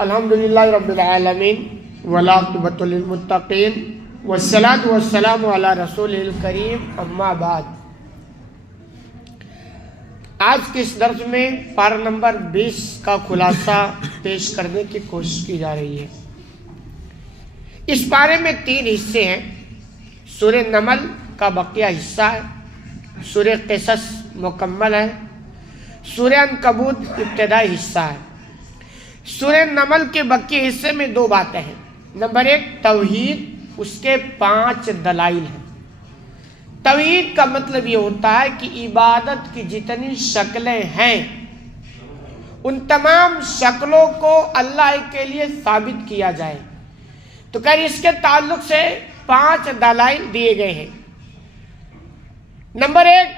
الحمدللہ رب العالمین والعاقبۃ للمتقین والصلاۃ والسلام علی رسول الکریم اما بعد۔ آج کے اس درس میں پارہ نمبر 20 کا خلاصہ پیش کرنے کی کوشش کی جا رہی ہے۔ اس پارے میں 3 حصے ہیں۔ سورہ نمل کا بقیہ حصہ ہے، سورہ قصص مکمل ہے، سورہ عنکبوت ابتدائی حصہ ہے۔ سورہ نمل کے بقیہ حصے میں 2 باتیں ہیں۔ نمبر 1 توحید، اس کے 5 دلائل ہیں۔ توحید کا مطلب یہ ہوتا ہے کہ عبادت کی جتنی شکلیں ہیں ان تمام شکلوں کو اللہ کے لیے ثابت کیا جائے۔ تو کہ اس کے تعلق سے 5 دلائل دیے گئے ہیں۔ نمبر 1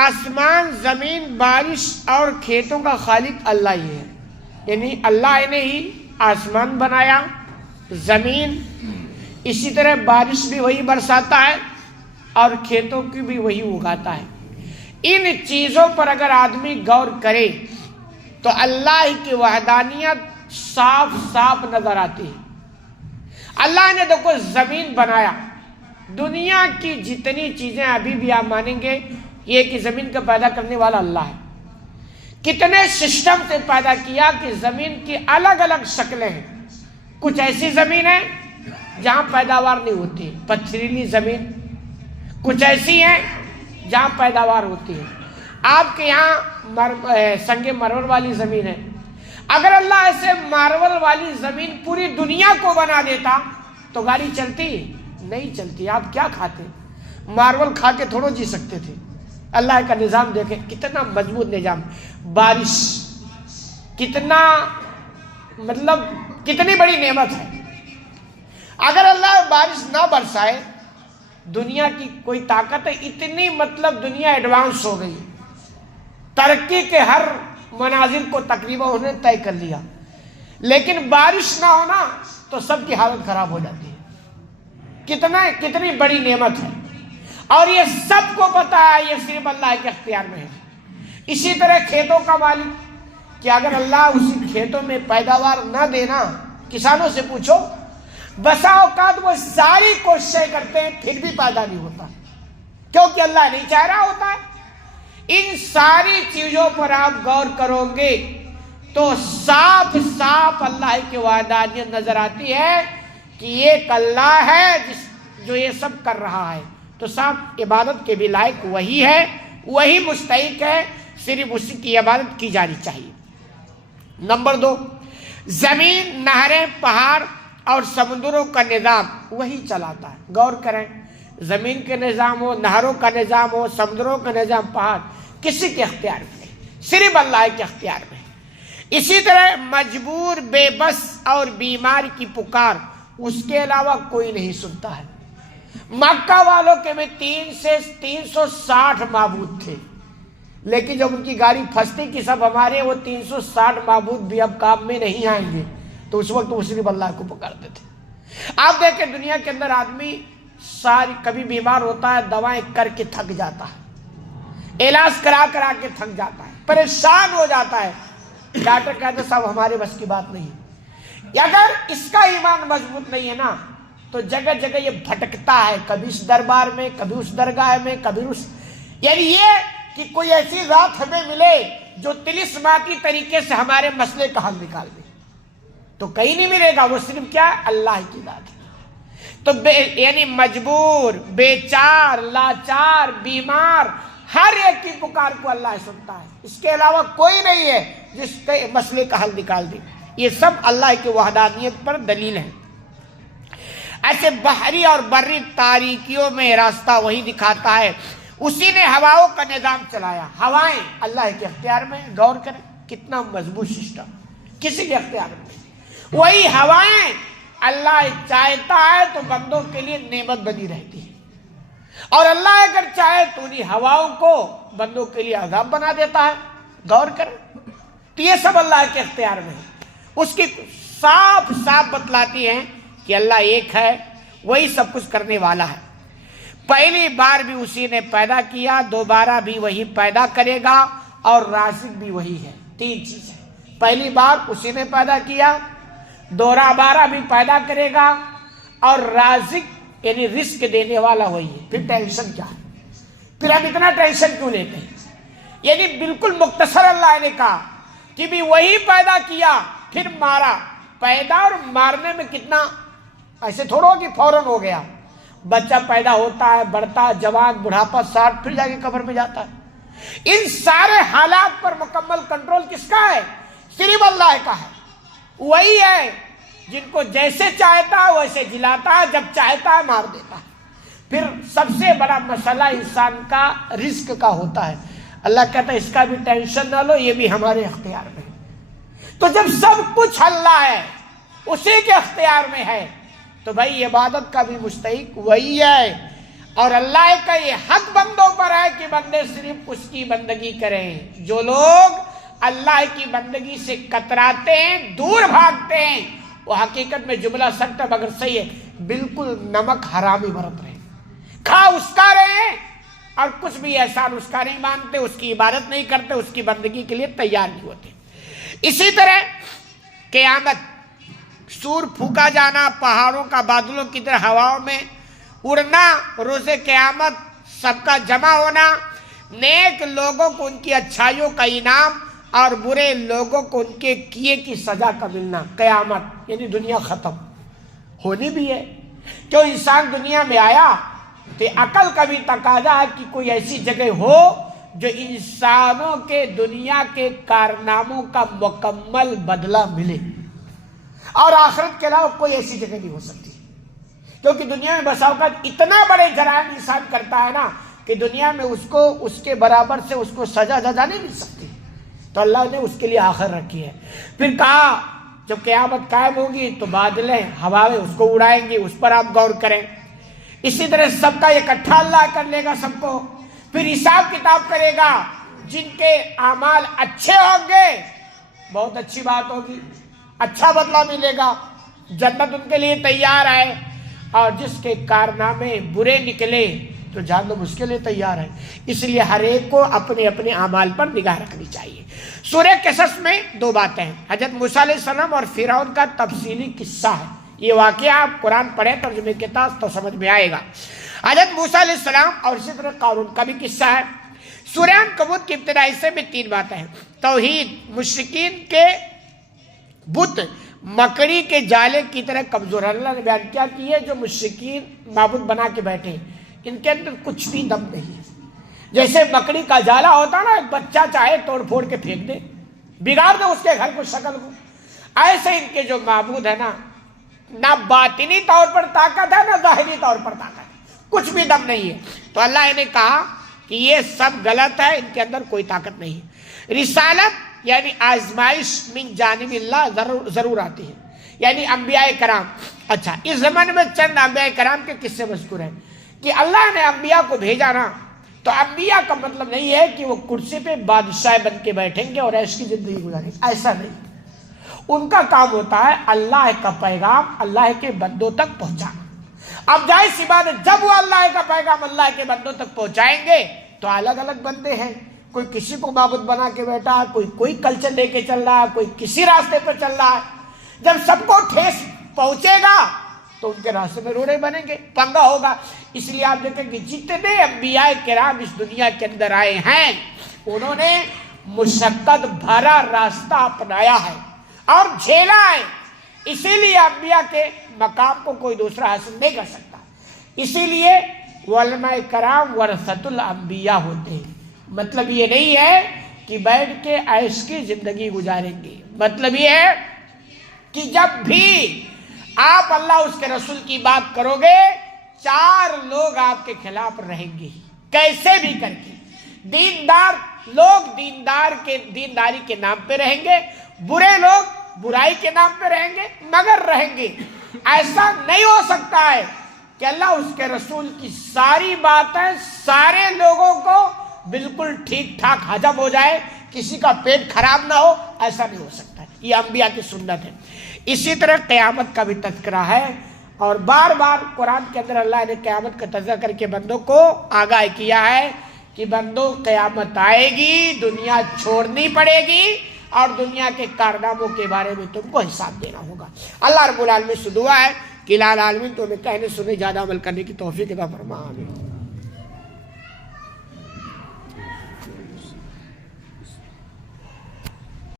آسمان، زمین، بارش اور کھیتوں کا خالق اللہ ہی ہے، یعنی اللہ نے ہی آسمان بنایا، زمین، اسی طرح بارش بھی وہی برساتا ہے اور کھیتوں کی بھی وہی اگاتا ہے۔ ان چیزوں پر اگر آدمی غور کرے تو اللہ کی وحدانیت صاف صاف نظر آتی ہے۔ اللہ نے دیکھو زمین بنایا، دنیا کی جتنی چیزیں ابھی بھی آپ مانیں گے یہ کہ زمین کا پیدا کرنے والا اللہ ہے۔ کتنے سسٹم سے پیدا کیا کہ زمین کی الگ الگ شکلیں ہیں۔ کچھ ایسی زمین ہے جہاں پیداوار نہیں ہوتی، پتھریلی زمین، کچھ ایسی ہیں جہاں پیداوار ہوتی ہے۔ آپ کے یہاں سنگ مرمر والی زمین ہے۔ اگر اللہ ایسے ماربل والی زمین پوری دنیا کو بنا دیتا تو گاڑی چلتی؟ نہیں چلتی۔ آپ کیا کھاتے؟ ماربل کھا کے تھوڑو جی سکتے تھے۔ اللہ کا نظام دیکھیں، کتنا مضبوط نظام۔ بارش کتنا کتنی بڑی نعمت ہے۔ اگر اللہ بارش نہ برسائے، دنیا کی کوئی طاقت ہے اتنی دنیا ایڈوانس ہو گئی، ترقی کے ہر مناظر کو تقریباً انہوں نے طے کر لیا، لیکن بارش نہ ہونا تو سب کی حالت خراب ہو جاتی ہے۔ کتنی بڑی نعمت ہے، اور یہ سب کو پتا ہے، یہ صرف اللہ کے اختیار میں ہے۔ اسی طرح کھیتوں کا مالک، کہ اگر اللہ اسی کھیتوں میں پیداوار نہ دینا، کسانوں سے پوچھو، بسا اوقات وہ ساری کوششیں کرتے ہیں پھر بھی پیدا نہیں ہوتا، کیونکہ اللہ نہیں چاہ رہا ہوتا ہے۔ ان ساری چیزوں پر آپ غور کرو گے تو صاف صاف اللہ کی وحدانیت نظر آتی ہے کہ ایک اللہ ہے جو یہ سب کر رہا ہے۔ تو صاحب عبادت کے بھی لائق وہی ہے، وہی مستحق ہے، صرف اسی کی عبادت کی جانی چاہیے۔ نمبر 2 زمین، نہریں، پہاڑ اور سمندروں کا نظام وہی چلاتا ہے۔ غور کریں، زمین کے نظام ہو، نہروں کا نظام ہو، سمندروں کا نظام، پہاڑ، کسی کے اختیار میں نہیں، صرف اللہ کے اختیار میں۔ اسی طرح مجبور، بے بس اور بیمار کی پکار اس کے علاوہ کوئی نہیں سنتا ہے۔ مکہ والوں کے میں 3 سے 360 معبود تھے، لیکن جب ان کی گاڑی پھنستی کہ سب ہمارے، وہ 360 معبود بھی اب کام میں نہیں آئیں گے، تو اس وقت وہ صرف اللہ کو پکارتے تھے۔ آپ دیکھیں دنیا کے اندر آدمی کبھی بیمار ہوتا ہے، دوائیں کر کے تھک جاتا ہے، علاج کرا کے تھک جاتا ہے، پریشان ہو جاتا ہے، ڈاکٹر کہتے ہیں صاحب ہمارے بس کی بات نہیں ہے۔ اگر اس کا ایمان مضبوط نہیں ہے نا تو جگہ جگہ یہ بھٹکتا ہے، کبھی اس دربار میں، کبھی اس درگاہ میں، کبھی اس، یعنی یہ کہ کوئی ایسی ذات ہمیں ملے جو طلسماتی طریقے سے ہمارے مسئلے کا حل نکال دے، تو کہیں نہیں ملے گا۔ وہ صرف کیا ہے؟ اللہ کی ذات ہے۔ تو یعنی مجبور، بیچار، لاچار، بیمار، ہر ایک کی پکار کو اللہ سنتا ہے، اس کے علاوہ کوئی نہیں ہے جس کے مسئلے کا حل نکال دے۔ یہ سب اللہ کی وحدانیت پر دلیل ہے۔ ایسے بحری اور بری تاریکیوں میں راستہ وہی دکھاتا ہے۔ اسی نے ہواؤں کا نظام چلایا، ہوائیں اللہ کے اختیار میں۔ غور کریں کتنا مضبوط سسٹم، کسی کے اختیار میں۔ وہی ہوائیں اللہ چاہتا ہے تو بندوں کے لیے نعمت بنی رہتی ہے، اور اللہ اگر چاہے تو انہیں ہواؤں کو بندوں کے لیے عذاب بنا دیتا ہے۔ غور کریں، تو یہ سب اللہ کے اختیار میں ہے۔ اس کی صاف صاف بتلاتی ہیں کہ اللہ ایک ہے، وہی سب کچھ کرنے والا ہے۔ پہلی بار بھی اسی نے پیدا کیا، دوبارہ بھی وہی پیدا کرے گا، اور رازق بھی وہی ہے۔ 3 چیزیں، پہلی بار اسی نے پیدا کیا، دوبارہ بھی پیدا کرے گا، اور رازق یعنی رزق دینے والا وہی ہے، پھر ٹینشن کیا ہے؟ پھر ہم اتنا ٹینشن کیوں لیتے ہیں؟ یعنی بالکل مختصر اللہ نے کہا کہ بھی وہی پیدا کیا پھر مارا۔ پیدا اور مارنے میں کتنا، ایسے تھوڑا ہو کہ فوراً ہو گیا۔ بچہ پیدا ہوتا ہے، بڑھتا ہے، جوان، بڑھاپا، 60، پھر جا کے قبر میں جاتا ہے۔ ان سارے حالات پر مکمل کنٹرول کس کا ہے؟ صرف اللہ کا ہے۔ وہی ہے جن کو جیسے چاہتا ہے ویسے جلاتا ہے، جب چاہتا ہے مار دیتا ہے۔ پھر سب سے بڑا مسئلہ انسان کا رزق کا ہوتا ہے۔ اللہ کہتا ہے اس کا بھی ٹینشن نہ لو، یہ بھی ہمارے اختیار میں ہے۔ تو جب سب کچھ اللہ ہے، اسی کے اختیار میں ہے، تو بھائی عبادت کا بھی مستحق وہی ہے۔ اور اللہ کا یہ حق بندوں پر ہے کہ بندے صرف اس کی بندگی کریں۔ جو لوگ اللہ کی بندگی سے کتراتے ہیں، دور بھاگتے ہیں، وہ حقیقت میں جملہ سخت ہے مگر صحیح ہے، بالکل نمک حرامی برت رہے ہیں، کھا اس کا رہے ہیں، اور کچھ بھی احسان اس کا نہیں مانتے، اس کی عبادت نہیں کرتے، اس کی بندگی کے لیے تیار نہیں ہوتے۔ اسی طرح قیامت، سور پھونکا جانا، پہاڑوں کا بادلوں کی طرح ہواؤں میں اڑنا، روز قیامت سب کا جمع ہونا، نیک لوگوں کو ان کی اچھائیوں کا انعام اور برے لوگوں کو ان کے کیے کی سزا کا ملنا۔ قیامت یعنی دنیا ختم ہونی بھی ہے، کیوں انسان دنیا میں آیا تو عقل کا بھی تقاضا ہے کہ کوئی ایسی جگہ ہو جو انسانوں کے دنیا کے کارناموں کا مکمل بدلہ ملے، اور آخرت کے علاوہ کوئی ایسی جگہ نہیں ہو سکتی، کیونکہ دنیا میں بسا اوقات اتنا بڑے جرائم انسان کرتا ہے نا کہ دنیا میں اس کو اس کے برابر سے اس کو سزا نہیں مل سکتی، تو اللہ نے اس کے لیے آخر رکھی ہے۔ پھر کہا جب قیامت قائم ہوگی تو بادلیں ہوایں اس کو اڑائیں گی، اس پر آپ غور کریں۔ اسی طرح سب کا اکٹھا اللہ کر لے گا سب کو، پھر حساب کتاب کرے گا۔ جن کے اعمال اچھے ہوں گے بہت اچھی بات ہوگی، اچھا بدلہ ملے گا، جنت ان کے لیے تیار ہے، اور جس کے کارنامے برے نکلے تو جہنم اس کے لیے تیار ہے۔ اس لیے ہر ایک کو اپنے اپنے اعمال پر نگاہ رکھنی چاہیے۔ سورہ قصص میں دو باتیں ہیں، حضرت موسیٰ علیہ السلام اور فرعون کا تفصیلی قصہ ہے۔ یہ واقعہ آپ قرآن پڑھیں ترجمے کے ساتھ تو سمجھ میں آئے گا۔ حضرت موسیٰ علیہ السلام اور اسی طرح قارون کا بھی قصہ ہے۔ سورہ عنکبوت کے ابتدائی حصے میں 3 باتیں ہیں۔ توحید، مشرکین کے بت مکڑی کے جالے کی طرح کمزور، اللہ نے بیان کیا کہ یہ جو مشرکین معبود بنا کے بیٹھے ہیں ان کے اندر کچھ بھی دم نہیں ہے۔ جیسے مکڑی کا جالا ہوتا نا، ایک بچہ چاہے توڑ پھوڑ کے پھینک دے، بگاڑ دے اس کے گھر کو، شکل کو، ایسے ان کے جو معبود ہے نا، نہ باطنی طور پر طاقت ہے نہ ظاہری طور پر طاقت ہے، کچھ بھی دم نہیں ہے۔ تو اللہ نے کہا کہ یہ سب غلط ہے، ان کے اندر کوئی طاقت نہیں ہے۔ رسالت یعنی آزمائش من جانب اللہ ضرور آتی ہے، یعنی انبیاء کرام۔ اچھا، اس زمانے میں چند انبیاء کرام کے قصے مذکور ہیں کہ اللہ نے انبیاء کو بھیجا نا، تو انبیاء کا مطلب نہیں ہے کہ وہ کرسی پہ بادشاہ بن کے بیٹھیں گے اور عیش کی زندگی گزاریں گے، ایسا نہیں۔ ان کا کام ہوتا ہے اللہ کا پیغام اللہ کے بندوں تک پہنچانا۔ اب ظاہر سی بات ہے، جب وہ اللہ کا پیغام اللہ کے بندوں تک پہنچائیں گے تو الگ الگ بندے ہیں، کوئی کسی کو معبود بنا کے بیٹھا ہے، کوئی کلچر لے کے چل رہا ہے، کوئی کسی راستے پر چل رہا ہے۔ جب سب کو ٹھیس پہنچے گا تو ان کے راستے میں روڑے بنیں گے، پنگا ہوگا۔ اس لیے آپ دیکھیں کہ جتنے انبیاء کرام اس دنیا کے اندر آئے ہیں انہوں نے مشقت بھرا راستہ اپنایا ہے اور جھیلا ہے، اسی لیے انبیاء کے مقام کو کوئی دوسرا حاصل نہیں کر سکتا۔ اسی لیے علماء کرام ورثۃ الانبیاء ہوتے ہیں۔ مطلب یہ نہیں ہے کہ بیٹھ کے عیش کی زندگی گزاریں گے، مطلب یہ ہے کہ جب بھی آپ اللہ اس کے رسول کی بات کرو گے 4 لوگ آپ کے خلاف رہیں گے، کیسے بھی کر کے۔ دیندار لوگ دینداری کے نام پہ رہیں گے، برے لوگ برائی کے نام پہ رہیں گے مگر رہیں گے۔ ایسا نہیں ہو سکتا ہے کہ اللہ اس کے رسول کی ساری باتیں سارے لوگوں کو بالکل ٹھیک ٹھاک ہضم ہو جائے، کسی کا پیٹ خراب نہ ہو، ایسا نہیں ہو سکتا ہے۔ یہ انبیاء کی سنت ہے۔ اسی طرح قیامت کا بھی تذکرہ ہے، اور بار بار قرآن کے اندر اللہ نے قیامت کا تذکرہ کر کے بندوں کو آگاہ کیا ہے کہ بندوں قیامت آئے گی، دنیا چھوڑنی پڑے گی اور دنیا کے کارناموں کے بارے میں تم کو حساب دینا ہوگا۔ اللہ رب العالمین سے دعا ہے کہ الہ العالمین تمہیں کہنے سنے زیادہ عمل کرنے کی توفیق عطا فرما۔ آمین۔